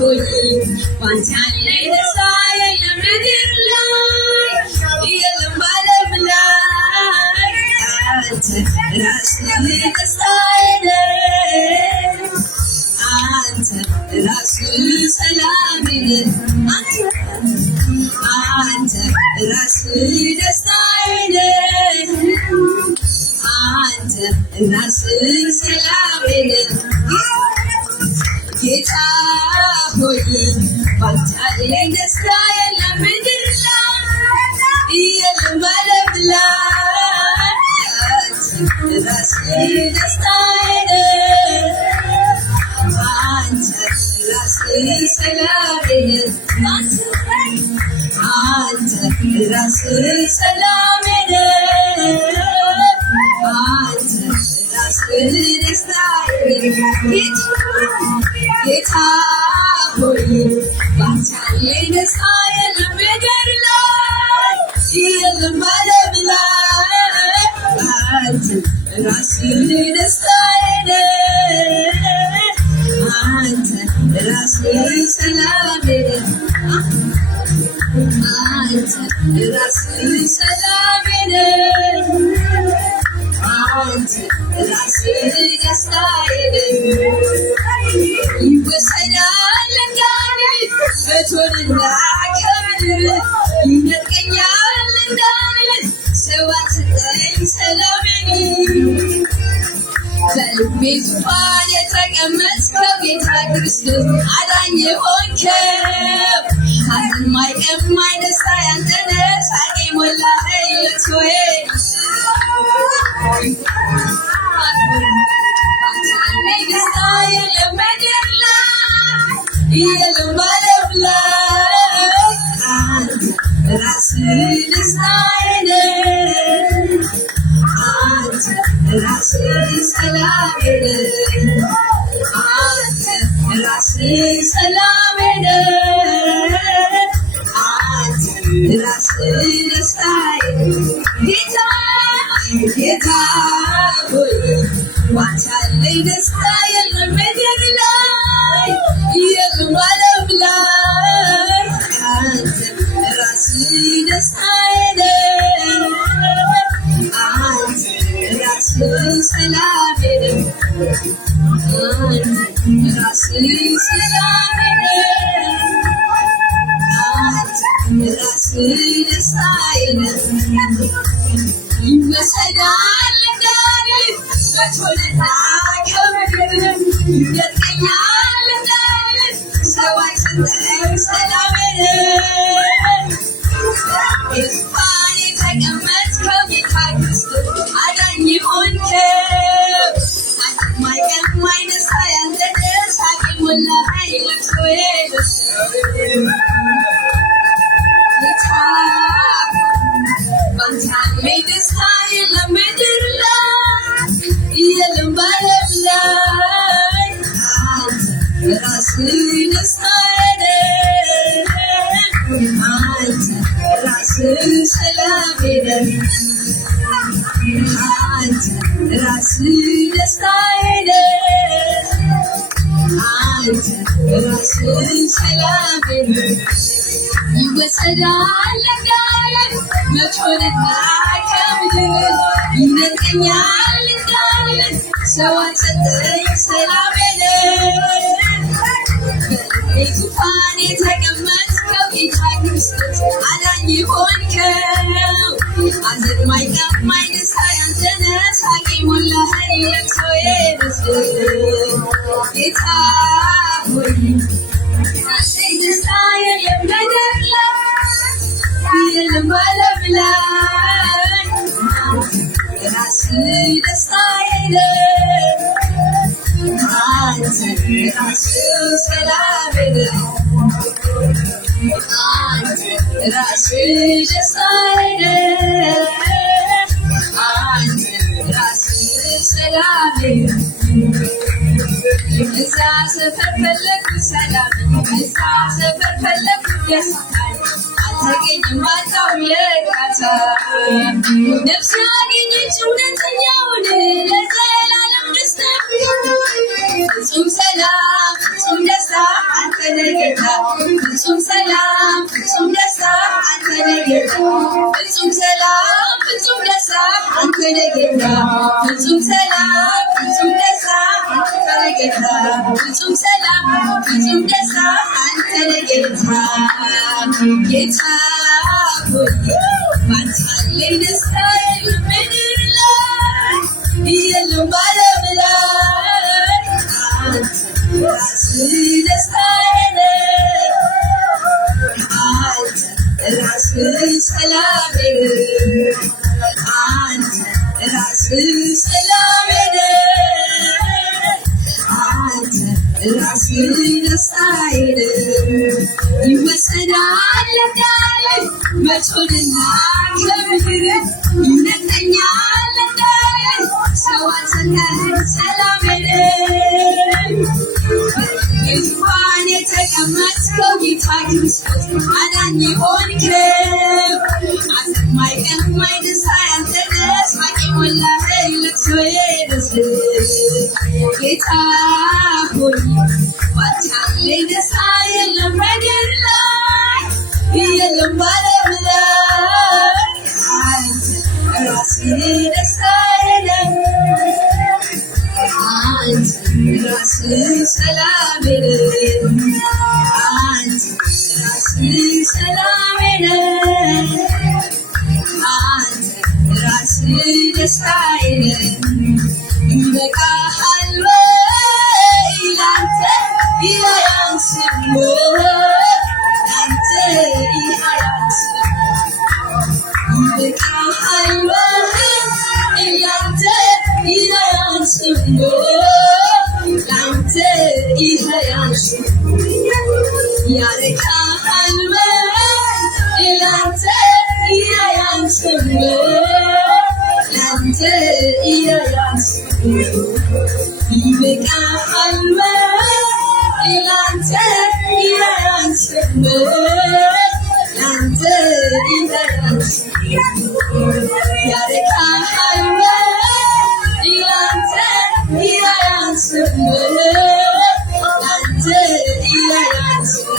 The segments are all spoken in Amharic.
ሆይ ባንተ ያለኝ ደስታ የለም ምድር ላይ የለም በዓለም ላይ አንተ ራስህ ደስታዬ ነህ አንተ ራስህ ሰላሜ ነህ አንተ ራስህ ደስታዬ ነህ አንተ ራስህ ሰላሜ ነህ ጌታ ሆይ ባንተ ያለኝ ደስታ የለም ምድር ላይ የለም በዓለም ላይ አንተ ራስህ ደስታዬ ነህ አንተ ራስህ ሰላሜ ነህ አንተ ራስህ ሰላሜ ነህ አንተ ራስህ ደስታዬ ነህ ጌታ ሆይ ባንተ ያለኝ ደስታ የለም ምድር ላይ የለም በዓለም ላይ አንተ ራስህ ደስታዬ ነህ አንተ ራስህ ሰላሜ ነህ አንተ ራስህ ሰላሜ ነህ አንተ ራስህ ደስታዬ ነህ ይወሰዳል እንዳልል እቶንና ከምድር ይነጥቀኛል እንዳልል ሰው አትሰጠኝ ሰላሜን በልቤ ዙፋን የተቀመጥከው ጌታ ክርስቶስ አዳኝ የሆንከው ሐዘን ማይቀማኝ ደስታ ያንተ ነህ ሳቄ ሞላኸኝ ለቅሶዬ ደስታ የለም ምድር ላይ የለም በዓለም ላይ አንተ ራስህ ደስታዬ ነህ አንተ ራስህ ሰላሜ ነህ አንተ ራስህ ሰላሜ ነህ አንተ ራስህ ደስታዬ ጌታ ሆይ ባንተ ያለኝ ደስታ የለም ምድር ላይ የለም በዓለም ላይ አንተ ራስህ ደስታዬ ነህ አንተ ራስህ ሰላሜ ነህ አንተ ራስህ ሰላሜ ነህ አንተ ራስህ ደስታዬ ነህ ይወሰዳል እንዳልል በቶንና ከምድር ይነጥቀኛል እንዳልል ሰው አይሰጠኝ ሰላሜ ነህ በዙፋን የተቀመጥከው ጌታ ክርስቶስ አዳኝ የሆንከው ሐዘን ማይቀማኝ ደስታ ያንተ ነህ ሳቄ ሞላኸኝ ለቅሶዬ ጌታ ባንተ ያለኝ ደስታ የለም ምድር ላይ የለም በዓለም ላይ አንተ ራስህ ደስታዬ ነህ አንተ ራስህ ሰላሜ ነህ አንተ ራስህ ደስታዬ ነህ አንተ ራስህ ሰላሜ ነህ ይወሰዳል እንዳልል መቶንና ከምድር ይነጥቀኛል እንዳልል ሰው አልሰጠኝ ሰላሜ ነህ በልቤ ዙፋን የተቀመጥከው ጌታ ክርስቶስ አዳኝ የሆንከው ሐዘን ማይቀማኝ ደስታ ያንተ ነህ ሳቄ ሞላኸኝ ለቅሶዬ ጌታ ሆይ ያለኝ ደስታ የለም ምድር ላይ የለም በዓለም ላይ ራስህ ደስታዬ ነህ አንተ ራስህ ሰላሜ ነህ አንተ ራስህ ደስታዬ ነህ አንተ ራስህ ሰላሜ ነህ እዛ ሰፈር ፈለኩ ሰላም እዛ ሰፈር ፈለኩ ደስታ አልተገኘም አጣሁ የእርካታ ነፍሴ አገኘች እውነተኛውን ለዘላለም ደስታ ፍጹም ሰላም ፍጹም ደስታ አንተ ነህ ጌታ ፍጹም ሰላም ፍጹም ደስታ አንተ ነህ ጌታ ፍጹም ሰላም ፍጹም ደስታ አንተ ነህ ጌታ ፍጹም ሰላም ፍጹም ደስታ አንተ ነህ ጌታ ፍጹም ሰላም ፍጹም ደስታ አንተ ነህ ጌታ ጌታ ሆይ ባንተ አለኝ ደስታ በምድር ላይ የለም በዓለም ላይ አንተ ራስህ ደስታዬ ነህ አንተ ራስህ ሰላሜ ነህ አንተ ራስህ ሰላሜ ነህ አንተ ራስህ ደስታዬ ነህ ይወሰዳል እንዳለኝ መቶንና ከምድር ይነጠኛል እንዳለኝ ሰው አልሰጠኝ ሰላሜ ነህ በዙፋን የተቀመጥከው ጌታ ክርስቶስ አዳኝ ሆንክው አሰማኝ ቀማኝ ደስታ ያንተ ደስ ማቄ ሞላኸኝ ለቅሶዬ ደስ ጌታ ሆይ ባንተ አለኝ ደስታ የለም በምድር ላይ የለም በዓለም ላይ አንተ ራስህ ደስታዬ ነህ አንተ ራስህ ሰላሜ ነህ አንተ ራስህ ሰላሜ ነህ አንተ ራስህ ደስታዬ ነህ ይበቃሃል ወይ ላንተ ይህ አያንስም ላንተ ይህ አያንስም ይበቃሃል ወይ ላንተ ይህ አያንስም ላንተ ይህ አያንስም ያረካሃል ወይ ላንተ ይህ አያንስም ላንተ ይህ አያንስም ይበቃሃል ወይ ላንተ ይህ አያንስም ላንተ ይህ አያንስም ያረካሃል ወይ ላንተ ይህ አያንስም ላንተ ይህ አያንስም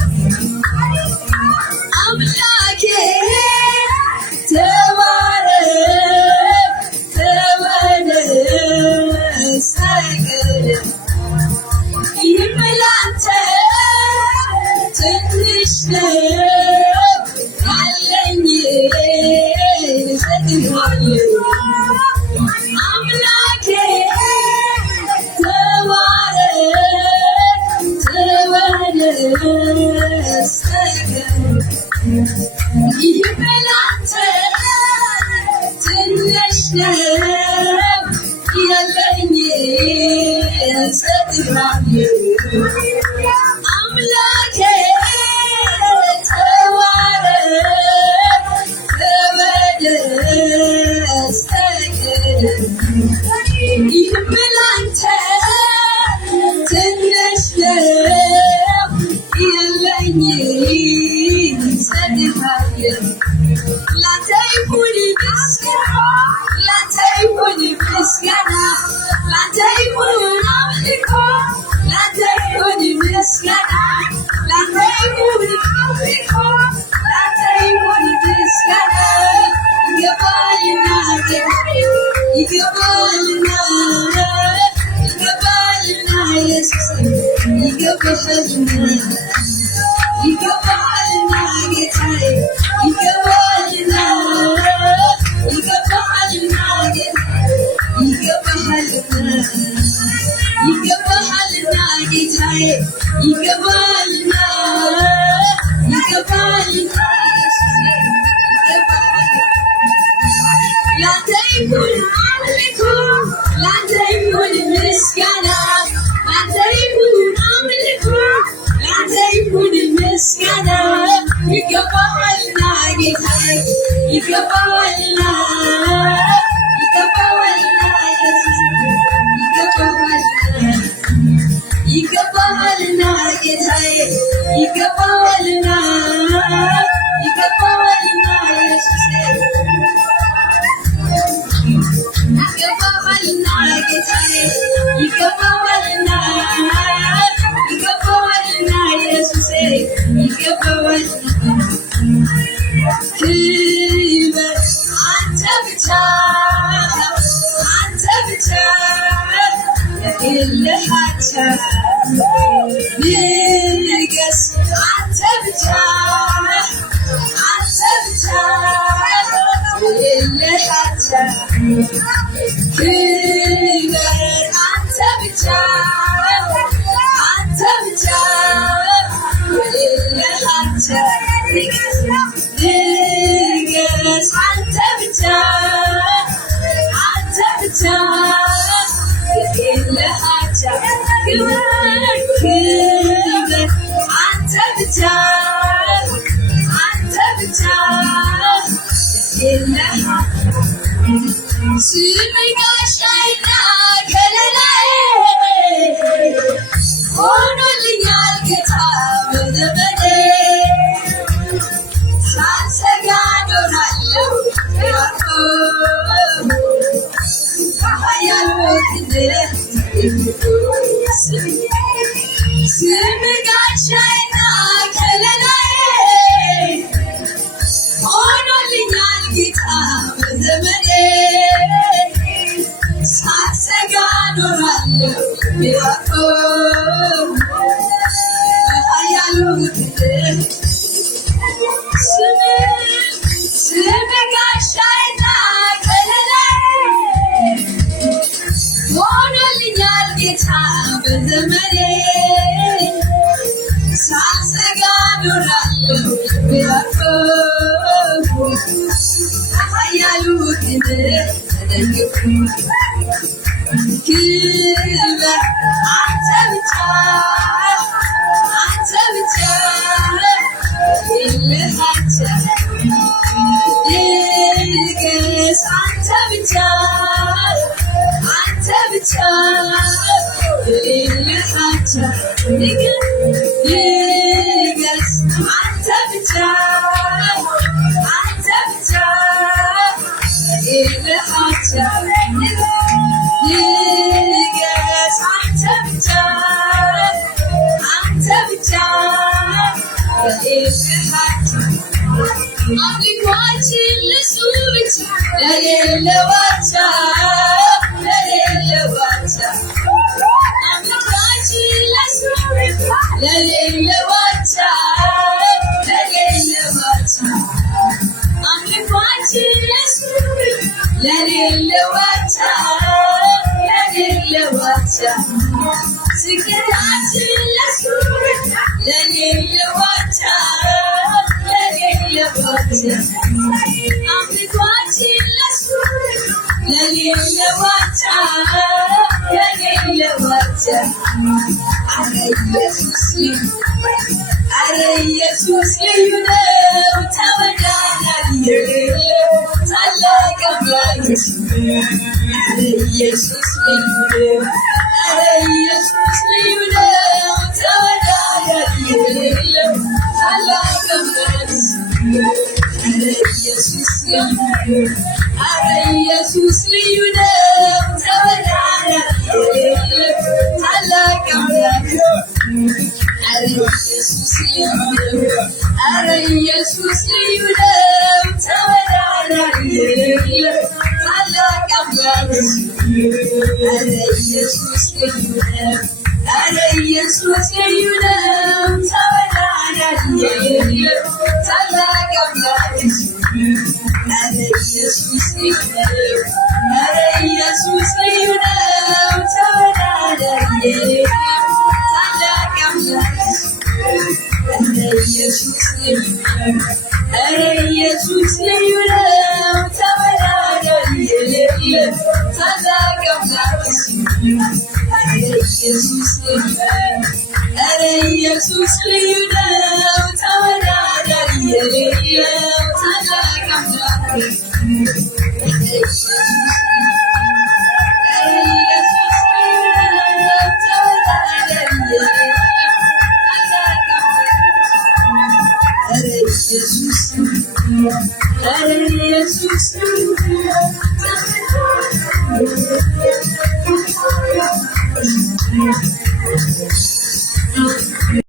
አምላኬ ተባረክ ተወደስ ተቀደስ ይህም ላንተ ትንሽ ነው ያለኝ እሰጥሃለሁ አምላኬ ተባረክ ተወደስ ተቀደስ ይህም ላንተ ትንሽ ነው ያለኝ እሰጥሃለሁ አምላኬ ተባረክ ተወደስ ተቀደስ ይህም ላንተ ትንሽ ነው ያለኝ እሰጥሃለሁ ላንተ ይሁን ምስጋና ላንተ ይሁን ምስጋና ላንተ ይሁን አምልኮ ላንተ ይሁን ምስጋና ላንተ ይሁን አምልኮ ላንተ ይሁን ምስጋና ይገባልና ይገባልና ይገባልና ኢየሱስ ይገባልና ይገባልና ጌታዬ ይገባልና ይገባልና ይገባልና ይገባልና ጌታዬ ይገባልና ይገባልና ላንተ ይሁን አምልኮ ላንተ ይሁን ምስጋና ላንተ ይሁን አምልኮ ላንተ ይሁን ምስጋና ይገባልና ጌታዬ ይገባልና ይገባልና ኢየሱስ ይገባልና ጌታዬ ይገባልና ይገባልና ኢየሱስ ይገባልና ጌታዬ ይገባልና ይገባልና ኢየሱስ ይገባዋል ክብር አንተ ብቻ የሌለህ አቻ ንገስ አንተ ብቻ የሌለህ አቻ ክብር አንተ ብቻ የሌለህ አቻ ንገስ አንተ ብቻ የሌለህ አቻ ክብር አንተ ብቻ የሌለህ ስምህ ጋሻዬና ከለላዬ ሆኖልኛል ጌታ በዘመኔ ሳልሰጋ እኖራለሁ ስምህ ጋሻዬና ከለላዬ ሆኖልኛል ጌታ በዘመኔ ሳልሰጋ እኖራለሁ በኃያሉ ክንድህ ስምህ ጋሻዬና ሆኖልኛል ጌታ በዘመኔ ሳልሰጋ እኖራለሁ በኃያሉ ክንድህ ተደግፌ ክብር አንተ ብቻ የሌለህ አቻ ንገስ አንተ ብቻ የሌለህ አቻ ንገስ አንተ ብቻ የሌለህ አቻ ንገስ አንተ ብቻ የሌለህ አቻ አምልኳችን ለሱ ብቻ ለሌለው አቻ አምልኳችን ለሱ ብቻ ለሌለው አቻ አምልኳችን ለሱ ብቻ ለሌለው አቻ ስግደታችን ለሱ ብቻ ለሌለው አቻ አምልኳችን ለሱ ለሌለው አቻ አረ ኢየሱስ ልዩ ነው ተወዳዳሪ የሌለው ታላቅ አምላክ አረ ኢየሱስ ልዩ ነው ተወዳዳሪ የሌለው ታላቅ አምላክ አረ ኢየሱስ ልዩ ነው ተወዳዳሪ የሌለው ታላቅ አምላክ አረ ኢየሱስ ልዩ ነው ተወዳዳሪ የሌለው ታላቅ አምላክ አረ ኢየሱስ ልዩ ነው ተወዳዳሪ የሌለው ታላቅ አምላክ አረ ኢየሱስ ልዩ ነው ተወዳዳሪ የሌለው ታላቅ አምላክ አረ ኢየሱስ ልዩ ነው ተወዳዳሪ የሌለው ታላቅ አምላክ አረ ኢየሱስ ልዩ ነው ተወዳዳሪ የሌለው ታላቅ አምላክ Yes.